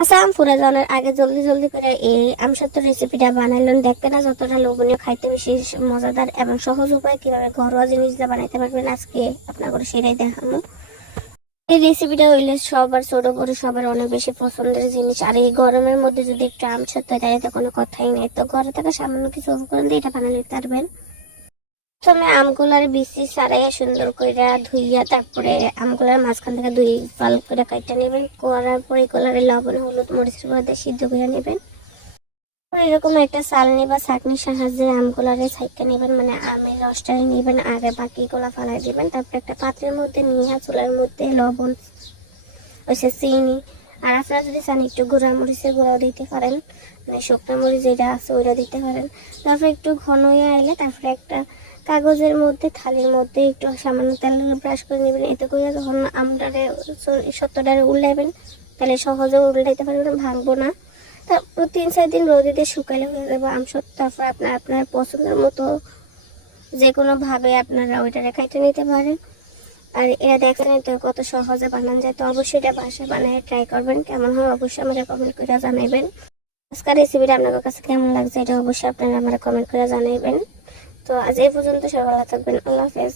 আচ্ছা, আম ফুরা যাওয়ার আগে জলদি জলদি করে এই আমসত্ত্ব রেসিপিটা বানাইলেন, দেখতে না যতটা লোভনীয়, খাইতে বেশি মজাদার এবং সহজ উপায় কিভাবে ঘরোয়া জিনিস দিয়ে বানাইতে পারবেন আজকে আপনাদের সেটাই দেখাবো। এই রেসিপিটা হইলে সবার ছোট বড় সবার অনেক বেশি পছন্দের জিনিস। আর এই গরমের মধ্যে যদি একটু আমসত্ত্ব হয় তাহলে তো কোনো কথাই নেই। তো ঘরে থাকা সামান্য কিছু উপকরণ দিয়ে এটা বানাতে পারবেন। প্রথমে আমগুলার বিচি ছাড়াইয়া সুন্দর করে ধুইয়া তারপরে আমগুলার মাঝখান থেকে দুই ফাল করে কাটতে নেবেন। করার পরে কলারে লবণ হলুদ মরিচের মধ্যে সিদ্ধ করে নেবেন। এরকম একটা চালনি বা ছাঁকনির সাহায্যে আমগুলারে ছাইকা নেবেন, মানে আমের রসটা নেবেন আর বাকি গুলা ফালাই দিবেন। তারপরে একটা পাত্রের মধ্যে নিয়ে চুলার মধ্যে লবণ হচ্ছে চিনি, আর আপনারা যদি চান একটু গুঁড়া মরিচের গুঁড়াও দিতে পারেন, মানে শুকনো মরিচ যেটা আছে ওইটা দিতে পারেন। তারপরে একটু ঘন হয়ে আইলে তারপরে একটা কাগজের মধ্যে থালির মধ্যে একটু সামান্য তেল ব্রাশ করে নেবেন। এতে করে যখন আমটারে সত্যটারে উল্টাইবেন তাহলে সহজে উল্টাইতে পারবেন, ভাঙবো না। তারপর 3-4 দিন রোদে দিয়ে শুকাইলে হয়ে যাবে আমসত্ত্ব। তারপর আপনার পছন্দের মতো যে কোনো ভাবে আপনারা ওইটা রেখাইতে নিতে পারেন। আর এটা দেখেন তো কত সহজে বানানো যায়। তো অবশ্যই এটা বাসায় বানিয়ে ট্রাই করবেন, কেমন হয় অবশ্যই আমাকে কমেন্ট করে জানাবেন। আজকের রেসিপিটা আপনাদের কাছে কেমন লাগছে এটা অবশ্যই আপনারা আমাকে কমেন্ট করে জানাবেন। তো আজ এই পর্যন্ত, সবাই ভালো থাকবেন, আল্লাহ হাফেজ।